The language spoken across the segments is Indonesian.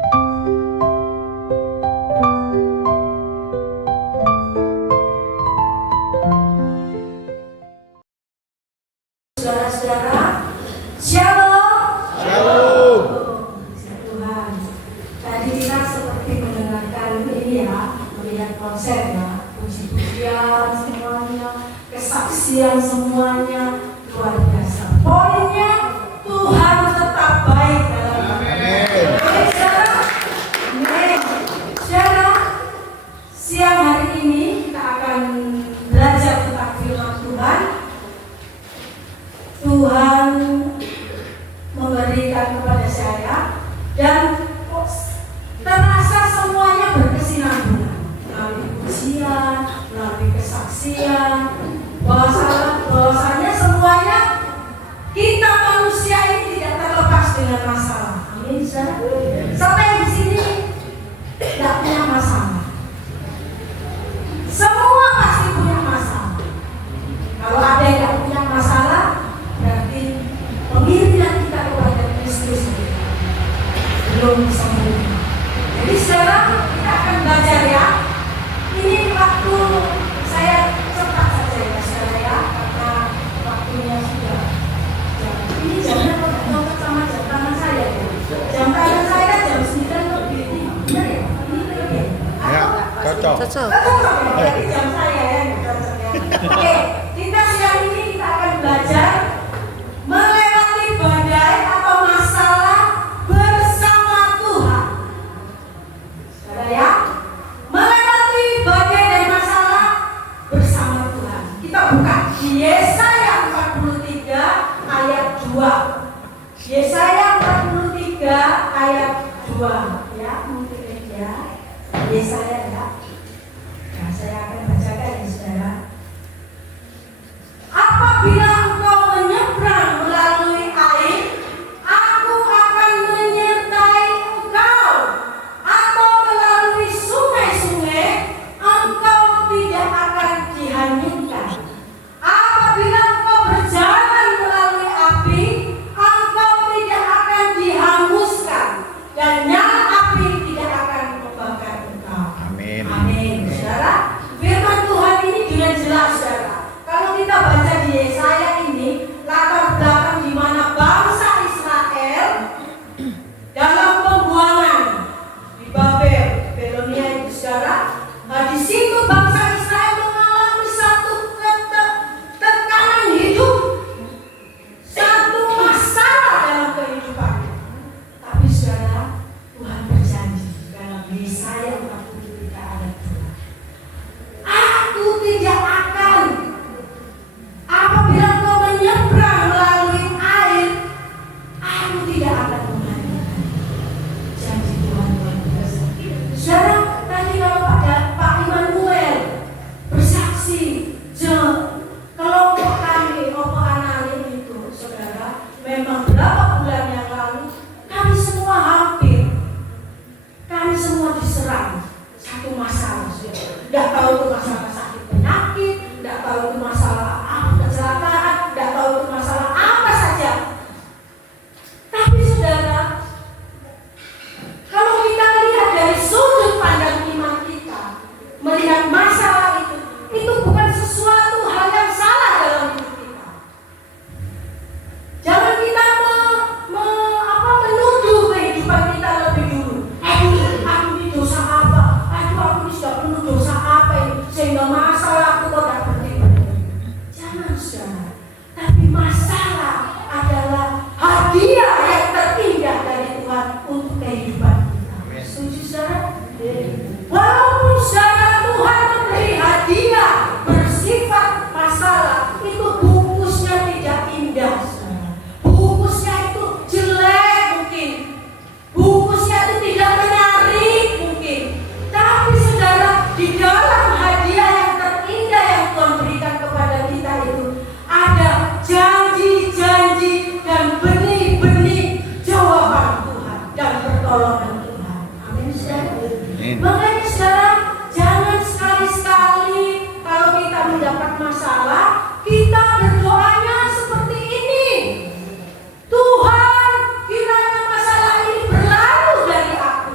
Saudara-saudara, Shalom. Shalom. Tuhan, tadi kita seperti mendengarkan ini ya, melihat konser ya, puji-pujian semuanya, kesaksian semuanya, luar biasa. Poinnya, Tuhan tetap baik dalam hidup. Saudara, siang hari ini kita akan belajar tentang firman Tuhan. Tuhan memberikan kepada saya dan terasa semuanya berkesinambungan melalui pujian, melalui kesaksian, bahwasanya semuanya kita manusia ini tidak terlepas dengan masalah. Amin. Sampai di sini tidak punya masalah. Semua pasti punya masalah. Kalau ada yang tidak punya masalah, berarti pemilihan kita kepada Kristus belum sempurna. Jadi sekarang kita akan belajar ya. Ini waktu saya cepat saja ya saudara ya, karena waktunya sudah ini jamnya kalau sama jam tangan saya ya. Jam tangan saya jam 9 lebih. Benar ya? Ini lebih. Ya, cocok. Jadi jam saya ya, cocok ya. Oke, kita siang ini kita akan belajar melewati badai atau masalah bersama Tuhan. Saudara ya, melewati badai dan masalah bersama Tuhan. Kita buka di Yesaya 43 ayat 2. Yesaya 43 ayat 2 ya, mungkin ya. Yesaya ya. Nah, saya akan bacakan ya saudara. Apabila engkau menyeberang melalui air, aku akan menyertai engkau. Atau melalui sungai-sungai, engkau tidak akan dihanyutkan. Apabila engkau berjalan melalui api, engkau tidak akan dihanguskan, dan nyala api tidak akan membakar engkau. Amin. Amin. Saudara, firman Tuhan ini dengan jelas saudara. Kalau kita baca di Yesaya ini, latar belakang di mana bangsa Israel dalam pembuangan di Babel, Babilonia itu saudara. Di situ bangsa Israel mengalami satu tekanan hidup, satu masalah dalam kehidupannya. Tapi saudara, Tuhan berjanji dalam Yesaya 43 ayat 2. Aku tidak akan, apabila engkau menyeberang melalui air, aku tidak akan menghanyutkan. Janji Tuhan luar biasa. Saudara, tadi kalau Pak Immanuel bersaksi, kelompok kami, kelompok anak itu, saudara, memang berapa bulan yang lalu, kami semua diserang satu masalah. Tidak tahu itu masalah sakit penyakit, tidak tahu itu masalah kecelakaan, tidak tahu itu masalah apa saja. Tapi saudara, kalau kita lihat dari sudut pandang iman kita, melihat masalah itu bukan sesuatu hal yang salah dalam hidup kita. Jangan kita menuduh kehidupan kita lebih dulu. Aduh, aku ini dosa apa? Aduh, aku ini sudah penuh dosa apa ini? Sehingga masalah aku kok tidak berhenti. Jangan saudara. Tapi masalah adalah hadiah yang terindah dari Tuhan untuk kehidupan kita. Setuju saudara? Walaupun saudara Tuhan memberi hadiah bersifat masalah, itu bungkusnya tidak indah saudara. Bungkusnya itu jelek mungkin. Bungkusnya itu tidak menarik mungkin. Tapi saudara, di dalam hadiah yang terindah yang Tuhan berikan kepada kita itu ada janji-janji dan benih-benih jawaban Tuhan dan pertolongan Tuhan. Amin saudara. Makanya saudara, jangan sekali-sekali kalau kita mendapat masalah, kita berdoanya seperti ini. Tuhan, kiranya masalah ini berlalu dari aku.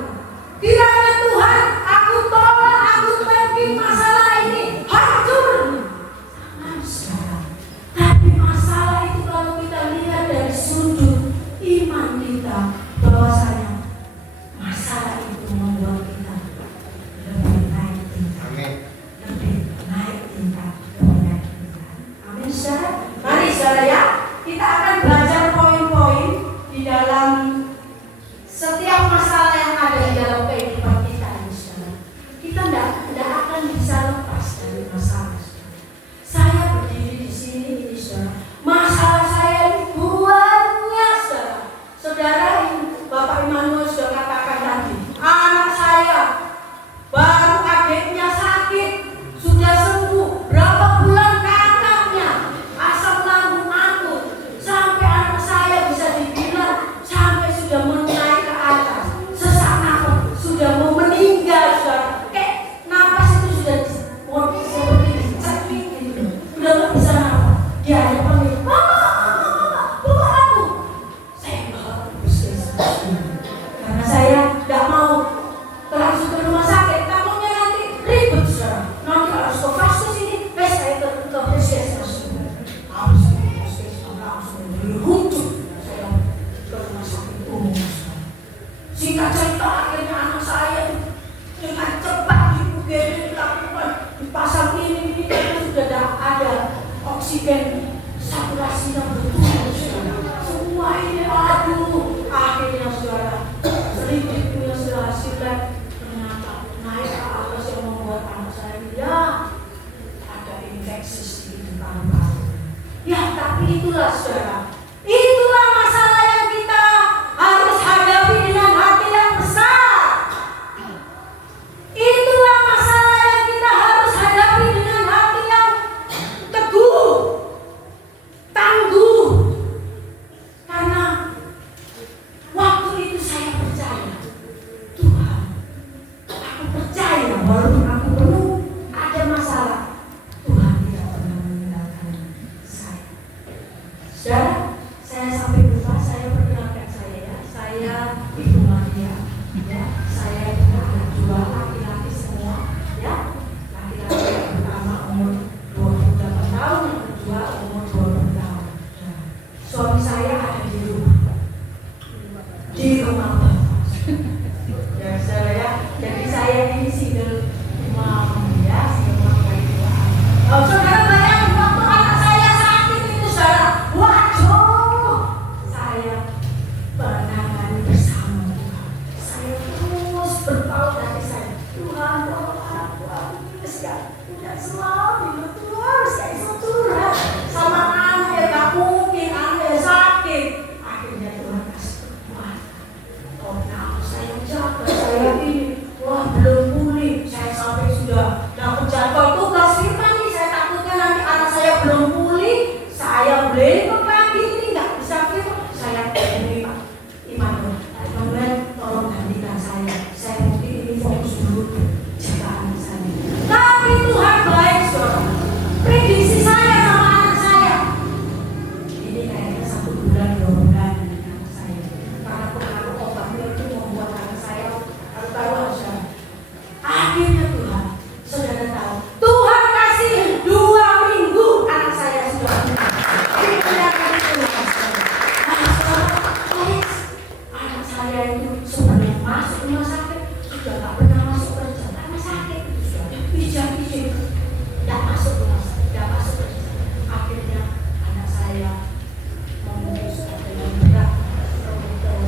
dalam kehidupan kita ini, saudara. Kita tidak akan bisa lepas dari masalah, saudara. Saya berdiri di sini ini, saudara. Masalah saya ini banyak, saudara. Saudara, Bapak Immanuel sudah katakan tadi, anak saya baru adiknya sakit, sudah sembuh. Berapa bulan kakaknya asam lambung akut, sampai anak saya bisa dibilang sampai sudah menaik ke atas, sesak nafas, sudah mau meninggal, saudara. Nafas itu sudah seperti dicekik gitu, udah nggak bisa nafas. Dia hanya panggil, mama, bawa aku. Saya bawa ke puskesmas karena saya tidak mau langsung ke rumah sakit, takutnya nanti ribet, saudara. Nanti harus ke vaskes ini, saya ke puskesmas. Harus ke puskesmas, langsung dirujuk saya ke rumah sakit umum. Singkat cerita, akhirnya anak saya dengan cepat di dilakukan, dipasang ini karena sudah ada oksigen saturasi yang betul, saudara. Semua ini aduh, akhirnya saudara sedikit punya hasilnya ternyata naik ke atas yang membuat anak saya ya ada infeksi sedikit di paru-paru. Ya, tapi itulah, saudara, itulah masalah yang kita harus hadapi dengan hati yang besar. Itulah masalah yang kita harus hadapi dengan hati yang teguh, tangguh. Karena waktu itu saya percaya, Tuhan, aku percaya walaupun aku penuh ada masalah, Tuhan tidak pernah meninggalkan saya. Saudara, saya sampai lupa, saya perkenalkan saya ya. Saya Ibu Maria, ya. Saya punya anak dua, laki-laki semua, ya. Laki-laki yang pertama umur 28 tahun, yang kedua umur 20 tahun. Nah, suami saya ada di rumah Bapak. Ya, saudara ya. Jadi saya ini single mom, ya, single mom dari dua anak. Oh, saudara bayangin waktu anak saya sakit itu, saudara. Waduh, saya menangani bersama Tuhan. Saya terus berpaut dari saya. Tuhan, tolong aku tidak selalu terus kayak curhat sama anak yang gak mungkin, anak yang sakit. Akhirnya Tuhan kasih kekuatan. Oh, nah, saya jaga, saya ini, wah belum pulih. Saya sampai sudah dapat jadwal tugas firman nih. Saya takutnya nanti anak saya belum pulih, saya beli ke pagi ini nggak bisa firman. Saya beli Pak Immanuel, tolong gantikan saya. Saya mungkin ini fokus dulu jaga anak saya. Tapi Tuhan baik, saudara. Prediksi saya sama anak saya, ini kayaknya 1 bulan 2 bulan anak saya. Karena pengaruh obatnya itu membuat anak saya taruhan, saudara. Akhirnya Tuhan, saudara tahu, Tuhan kasih 2 minggu anak saya sudah meninggal. Ini benar-benar Tuhan, saudara. Anak saya itu sebelum masuk rumah sakit sudah tak pernah masuk kerja karena sakit itu, sudah pijat-pijat, tidak masuk rumah sakit, tidak masuk kerja. Akhirnya anak saya memutuskan dengan berat,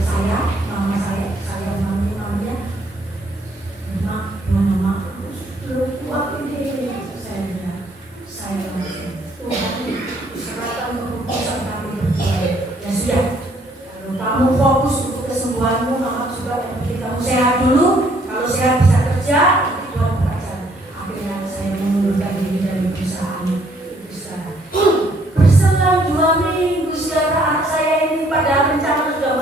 saya, mama saya mami-maminya, mak, gimana mak, belum kuat ini, saya bilang, saya langsung, Tuhan, serahkan keputusan kami berdua. Ya sudah, kalau kamu fokus untuk kesembuhanmu, mama juga bikin kamu sehat dulu. Kalau sehat bisa kerja, Tuhan bekerja. Akhirnya saya mengundurkan diri dari perusahaan itu, saudara. Berselang 2 minggu, saudara, anak saya ini pada rencana sudah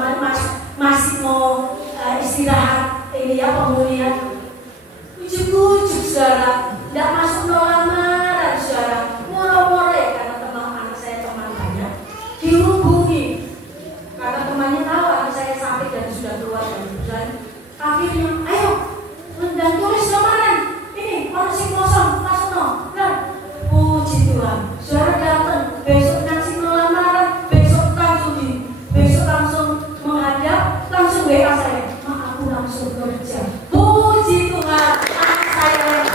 masih mau istirahat ini ya, pemulihan. Ujuk-ujuk, saudara, tidak masuk no lamaran, saudara. Moro-moro karena teman anak saya teman banyak dihubungi karena temannya tahu anak saya sakit dan sudah keluar dari perusahaan. Akhirnya, ayo, dan tulis lamaran. Ini masih kosong, masuk no. Nah, puji Tuhan, saudara datang besok ngasih no lamaran, besok langsung menghadap, langsung WA saya. Mak, aku langsung kerja. Puji Tuhan, anak saya yang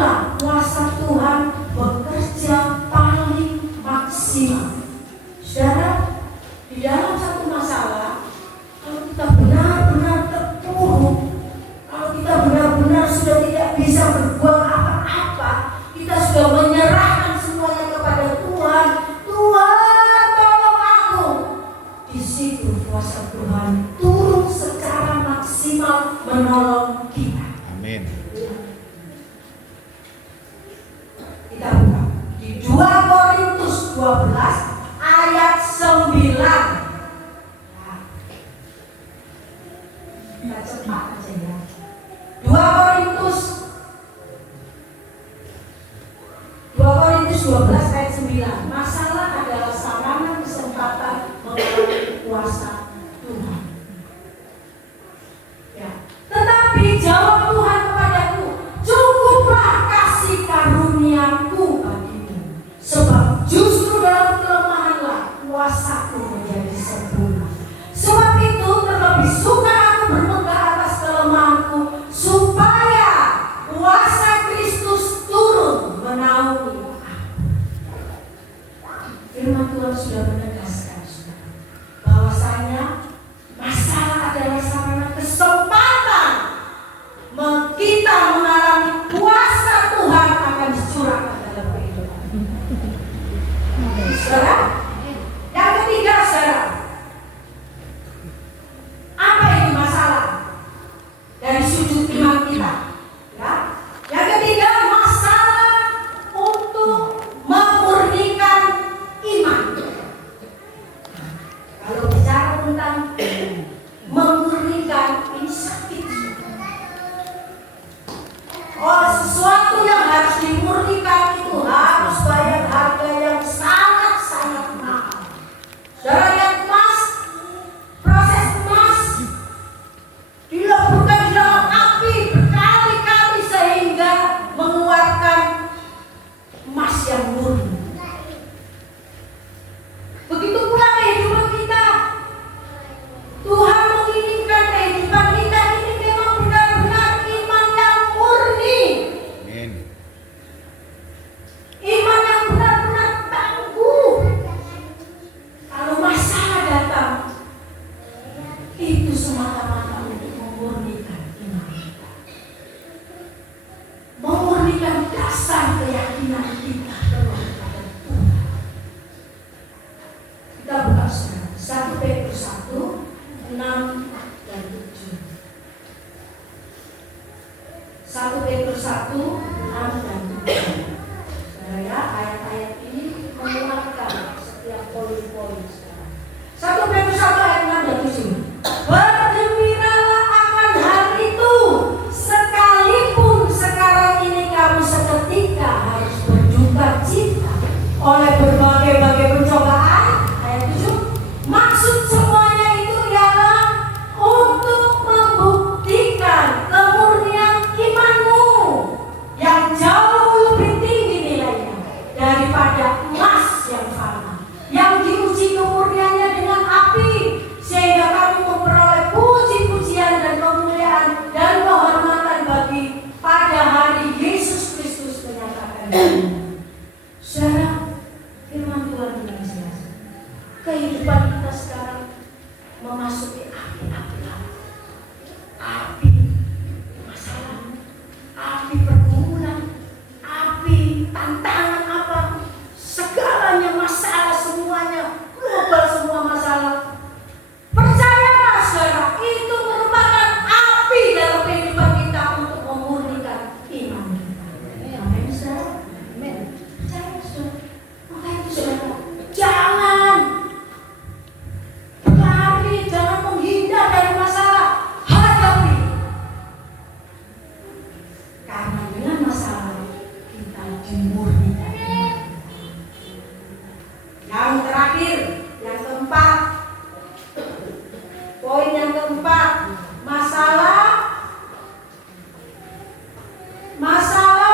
disitulah kuasa Tuhan bekerja paling maksimal. Saudara, di dalam satu masalah, kalau kita benar-benar terpuruk, kalau kita benar-benar sudah tidak bisa berbuat apa-apa, kita sudah menyerahkan semuanya kepada Tuhan. Tuhan, tolong aku. Di situ kuasa Tuhan turun secara maksimal menolong kita. Amin. Kita buka di 2 Korintus 12 ayat 9. Nah, kita cepat aja ya. 2 Korintus 12 ayat 9. Masalah adalah sarana kesempatan mengalami kuasa Tuhan. Ya. Tetapi jawab Tuhan kepadaku, cukuplah kasih karuniaku bagimu, sebab justru dalam kelemahanlah kuasaku menjadi sempurna. Sebab itu terlebih suka aku bermegah atas kelemahanku, supaya kuasa Kristus turun menaungi aku. Firman Tuhan sudah menegaskan bahwasanya masalah adalah sarana kesempatan kita mengalami kuasa Tuhan akan dicurahkan dalam kehidupan. Saudara, yang ketiga, saudara, apa ini masalah dari sudut iman kita? Ya, yang ketiga, masalah untuk memurnikan iman. Kalau bicara tentang memurnikan, ini sakit. Oh, sesuatu yang harus dimurnikan itu harus bayar harga yang sangat-sangat mahal. Saudara lihat emas, proses emas dileburkan di dalam api berkali-kali sehingga mengeluarkan emas yang murni. Begitu pula kehidupan kita. Tuhan menginginkan kehidupan kita ini memang benar-benar iman yang murni. Amin. Iman yang benar-benar tangguh. Kalau masalah datang, itu semata-mata untuk memurnikan iman kita. Memurnikan dasar keyakinan kita kepada Tuhan. Kita buka sekarang 1 Petrus 1, 6 dan 7. 1 Petrus 1, 6 dan 7. Saudara, ayat-ayat ini menguatkan setiap poin-poin sekarang. 1 Petrus 1 ayat 6 dan 7. Bergembiralah akan hal itu, sekalipun sekarang ini kamu seketika harus berduka cita oleh berbagai-bagai pencobaan. Ayat 7. Maksud semuanya itu ialah untuk membuktikan kemurnian imanmu yang jauh lebih tinggi nilainya daripada emas yang fana, yang diuji kemurniannya dengan api, sehingga kamu memperoleh puji-pujian dan kemuliaan dan kehormatan bagi pada hari Yesus Kristus menyatakan. Saudara, firman Tuhan dengan jelas, kehidupan kita sekarang memasuki api masalah, api pergumulan, api tantangan apa, segalanya masalah, semuanya global, semua masalah. Percayalah saudara, itu merupakan api dalam kehidupan kita untuk memurnikan iman kita. Amin saudara. Amin. Percaya saudara. Maka itu saudara, jangan lari, jangan menghindar dari masalah, hadapi. Karena dengan masalah kita dimurnikan. Yang terakhir, yang keempat, poin yang keempat, masalah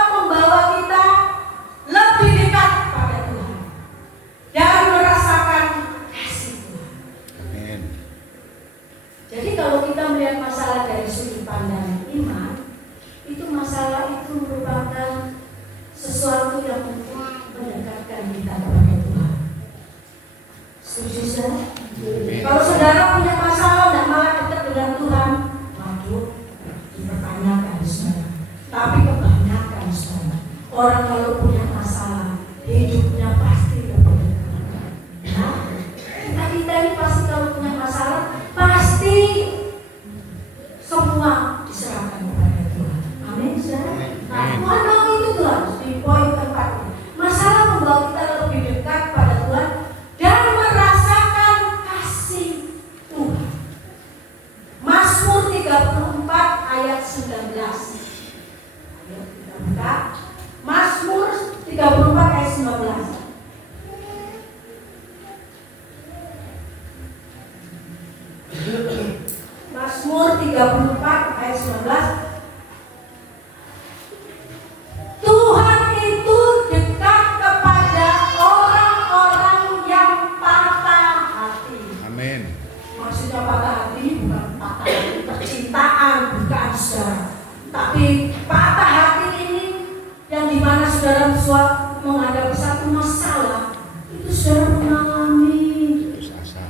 membawa kita lebih dekat pada Tuhan dan merasakan kasih Tuhan. Amin. Jadi kalau kita melihat masalah dari sudut pandang iman, itu masalah itu merupakan orang kalau punya masalah, hidupnya pasti lebih dekat. Nah, kita ini pasti kalau punya masalah, pasti semua diserahkan kepada Tuhan. Amin, saudara. Nah, Tuhan mau itu Tuhan. Di poin keempat, masalah membawa kita lebih dekat pada Tuhan dan merasakan kasih Tuhan. Mazmur 34 ayat 19. Ayo kita buka. Mazmur 34 ayat 19. Mazmur 34 ayat 19. Tuhan itu dekat kepada orang-orang yang patah hati. Amin. Maksudnya patah hati bukan patah hati percintaan, bukan saudara. Tapi patah hati ini yang dimana saudara menghadapi satu masalah, itu saudara mengalami Putus asa.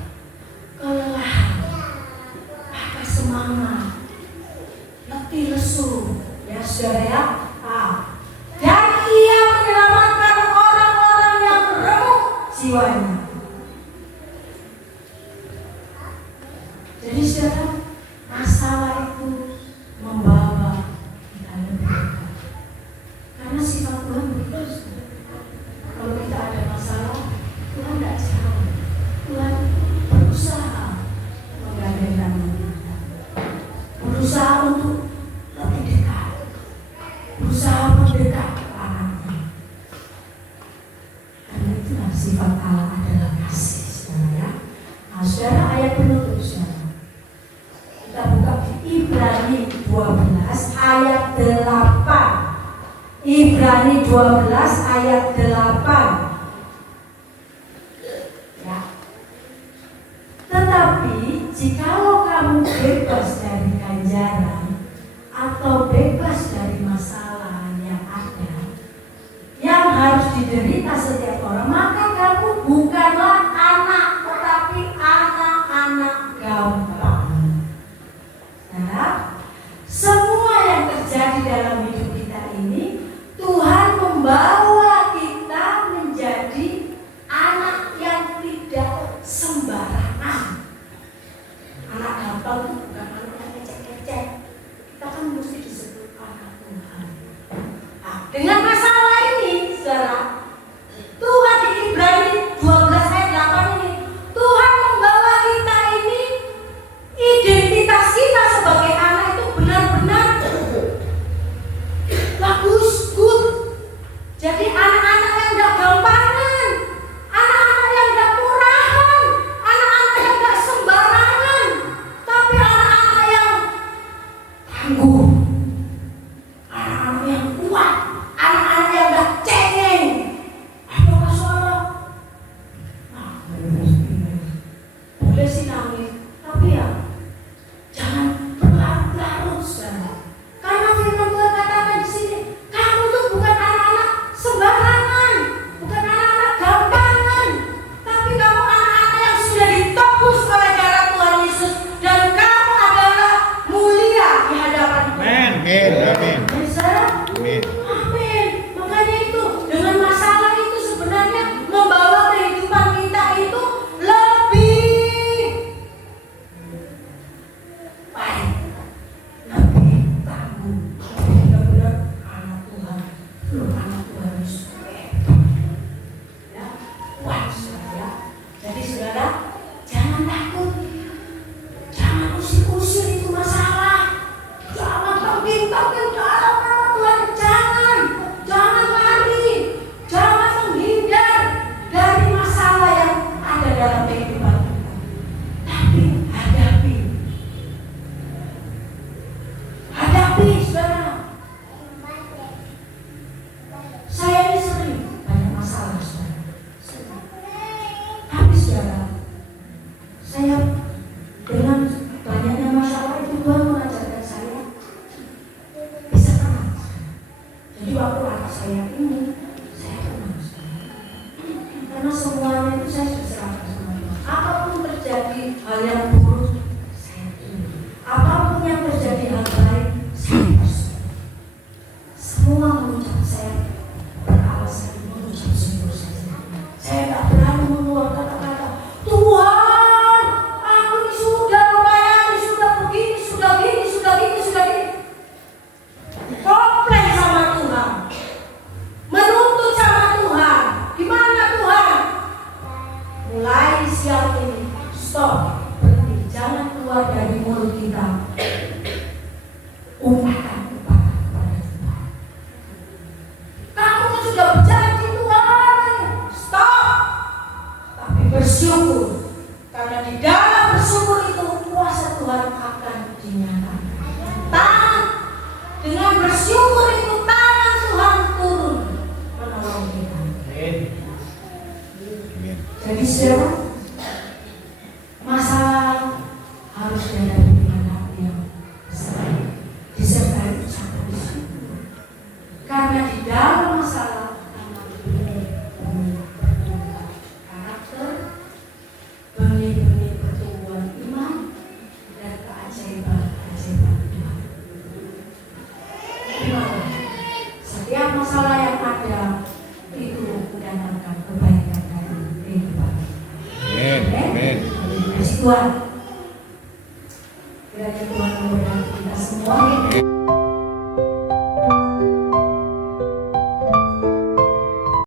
kelelahan, patah semangat, letih lesu, ya saudara ya. Dan ia menyelamatkan orang-orang yang remuk jiwanya. Jadi saudara, masalah itu membawa kita lebih dekat. Karena sifat Tuhan begitu. Kalau kita ada masalah, Tuhan tidak jauh. Tuhan berusaha menggandakan kita, berusaha untuk lebih dekat, berusaha mendekat ke anaknya. Karena itulah sifat Allah adalah kasih, saudara ya. Nah, saudara, ayat penutup saudara. Kita buka di Ibrani 12 ayat 8. Ibrani 12 ayat 8. Ya. Tetapi jikalau kamu bebas dari ganjaran atau bebas dari masalah yang ada, yang harus diderita setiap orang, maka kamu bukanlah anak, tetapi anak-anak gampang. Nah, semua yang terjadi dalam hidup kita ini, Tuhan membawa kita menjadi anak yang tidak sembarangan. Anak gampang itu bukan anak yang kecek-kecek. Kita kan mesti disebut anak Tuhan. Nah, dengan masalah ini, saudara, Tuhan di Ibrani 12 ayat 8 ini, Tuhan membawa kita ini, identitas kita sebagai anak itu benar-benar bagus, good. Jadi anak-anak yang gak gampangan, anak-anak yang gak murahan, anak-anak yang gak sembarangan, tapi anak-anak yang tangguh, anak-anak yang kuat, anak-anak yang gak cengeng. Ada masalah, nah, boleh sih nangis, tapi ya jangan berlarut-larut, saudara. Karena firman Tuhan katakan di sini, kamu tuh bukan anak-anak sembarangan, bukan anak-anak gampangan, tapi kamu anak-anak yang sudah ditebus oleh darah Tuhan Yesus, dan kamu adalah mulia di hadapan Tuhan. Amin. Amin. Amin, saudara. Amin. Amin. Makanya itu, dengan masalah itu sebenarnya membawa kehidupan kita itu lebih baik, lebih tangguh. Benar-benar anak Tuhan, anak Tuhan Yesus. Ya, kuat saudara. Jadi saudara, jangan takut, jangan usir-usir itu masalah, jangan tengking-tengking dalam nama Tuhan, jangan lari, jangan menghindar dari masalah yang ada dalam kehidupan kita. Tapi hadapi saudara. Saya ini sering banyak masalah saudara. Tapi saudara, saya dengan banyaknya masalah itu Tuhan mengajarkan saya bisa tenang. Jadi waktu anak saya ini, saya tenang saudara. Karena semuanya itu saya sudah serahkan sama Tuhan. Apapun terjadi hal yang buruk, saya tunduk. Apapun yang terjadi hal baik, saya bersyukur. Semua mengucap saya saudara, masalah harus dihadapi dengan hati yang besar, disertai ucapan syukur. Karena di dalam masalah akan benih-benih pertumbuhan karakter, benih-benih pertumbuhan iman, dan keajaiban-keajaiban Tuhan. Terimalah, setiap masalah yang ada itu mendatangkan kebaikan dari kehidupan. Amin. Amin. Terima kasih Tuhan. Kiranya Tuhan memberkati kita semua.